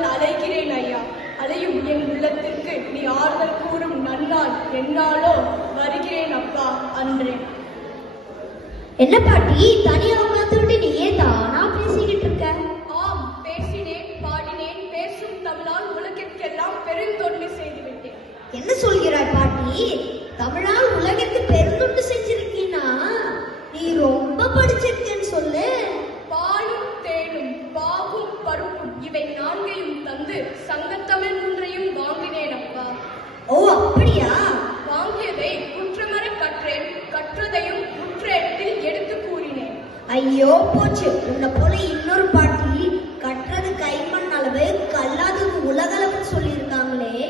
இல்லாமல் அலைகிறேன் ஐயா. அலையும் என் உள்ளத்திற்கு நீ ஆறுதல் கூறும் நன்னாள் என்னாலோ வருகிறேன் அப்பா அன்றே. என்ன பாட்டி தனியா உட்காந்துட்டு நீ ஏன் தானா பேசிக்கிட்டு இருக்க? ஆம், பேசினேன், பாடினேன். பேசும் தமிழால் உலகிற்கெல்லாம் பெருந்தொண்டு செய்துவிட்டேன். என்ன சொல்கிறாய் பாட்டி? தமிழால் உலகிற்கு பெருந்தொண்டு செஞ்சிருக்கீனா? நீ ரொம்ப படிச்சிருக்கேன்னு சொல்லு. பாலும் தேனும் பாகும் பருப்பும் இவை நான்கையும் தந்து சங்கத்தமிழ் ஒன்றையும் வாங்கினேன் அப்பா. ஓ அப்படியா? வாங்கியதை குற்றமற கற்றேன், கற்றதையும் குற்றத்தில் எடுத்து கூறினேன். ஐயோ போச்சு, உன்னை போல இன்னொரு பாட்டி கற்றது கைமண் அளவு கல்லாதது உலகளவுன்னு சொல்லியிருக்காங்களே.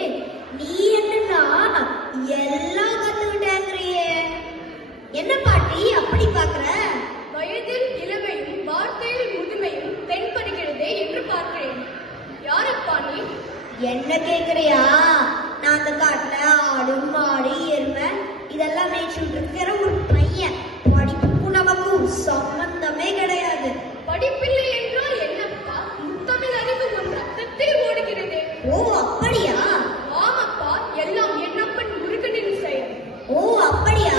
நீ என்னன்னா எல்லாம் கத்துக்கிட்டேங்கிறியே. என்ன பாட்டி அப்படி பாக்குற? வயதில் இளமையும் வார்த்தையில் முதுமையும் தென்படுகிறதே என்று பார்க்கிறேன். யாரப்பா நீ? என்ன கேக்குறியா? நான் அந்த காட்டுல ஆடு மாடு எருமை இதெல்லாம் மேய்ச்சிட்டு இருக்கிற ஒரு பையன். படிப்புக்கும் நமக்கும் சம்பந்தமே கிடையாது. படிப்பில்லை என்றால் என்னப்பா? முத்தமிழ் அறிவு உன் ரத்தத்தில் ஓடுகிறது. ஓ அப்படியா? ஆமப்பா, எல்லாம் என்னப்பன் முருகனின் செயல். ஓ அப்படியா?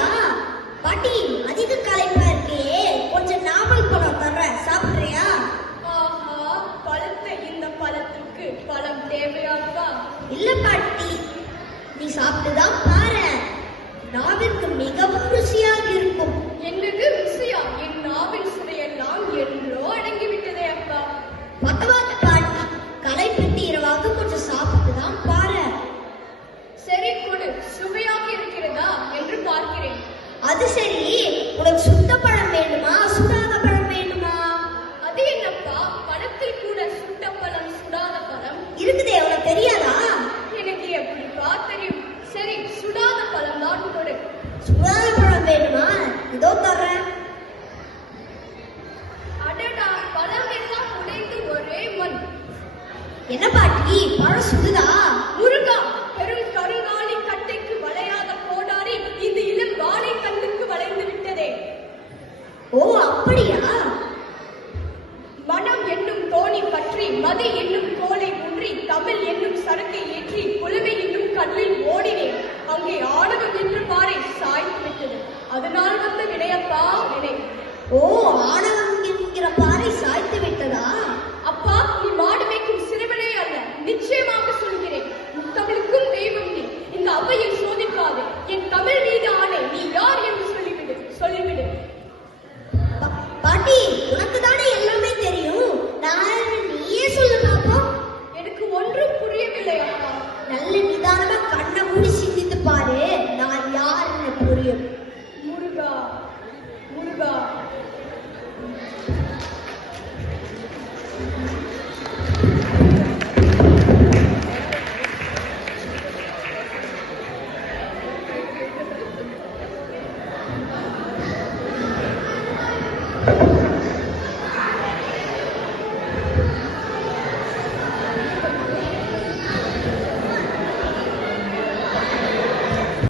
பாட்டி அதிக களைப்பா இருக்கே, கொஞ்சம் நாவல் பழம் தர்றேன், சாப்பிடுறியா? ஆஹா, பழத்த இந்த பழத்துக்கு பழம் தேவையாப்பா? இல்ல பாட்டி, நீ சாப்பிட்டுதான் பாரு, நாவிற்கு மிகவும் ருசியாக இருக்கும். என்னது ருசியா? என் நாவின் சுவையெல்லாம் என்றோ அடங்கிவிட்டதே அப்பா. பரவாயில்ல பாட்டி, களைப்பு தீரவாக கொஞ்சம் சாப்பிட்டுதான் பாரு. சரி கொடு, சுவையாக இருக்கிறதா என்று பார்க்கிறேன். அது சரி, உனக்கு சுத்த பழம் வேண்டுமா சுடாத பழம் வேண்டுமா? அது என்னப்பா, பழத்தில் கூட சுட்ட பழம் சுடாத பழம் இருக்குதே, உனக்கு தெரியாதா? எனக்கு எப்படிப்பா தெரியும்? சரி, சுடாத பழம் தான் கொடு. சுடாத பழம் வேணுமா? இதோ தர்றேன். அடடா, பழம் எல்லாம் உடைந்து ஒரே மண். என்ன பாட்டி பழம் சுடுதா? முருகா, பெரும் கருங்காலி கட்டைக்கு வளையாத கோடாரி இந்த இளம் வாழை கண்ணுக்கு வளைந்து விட்டதே. ஓ அப்படியா? மனம் என்னும் தோணி பற்றி மதி என்னும் கோலை ஊன்றி தமிழ் என்னும் சரக்கை ஏற்றி புலமை என்னும் கல்லில் ஓடினேன். அங்கே ஆணவம் என்று பாறை சாய்த்து விட்டது. அதனால் வந்த வினையப்பா வினை. ஓ ஆன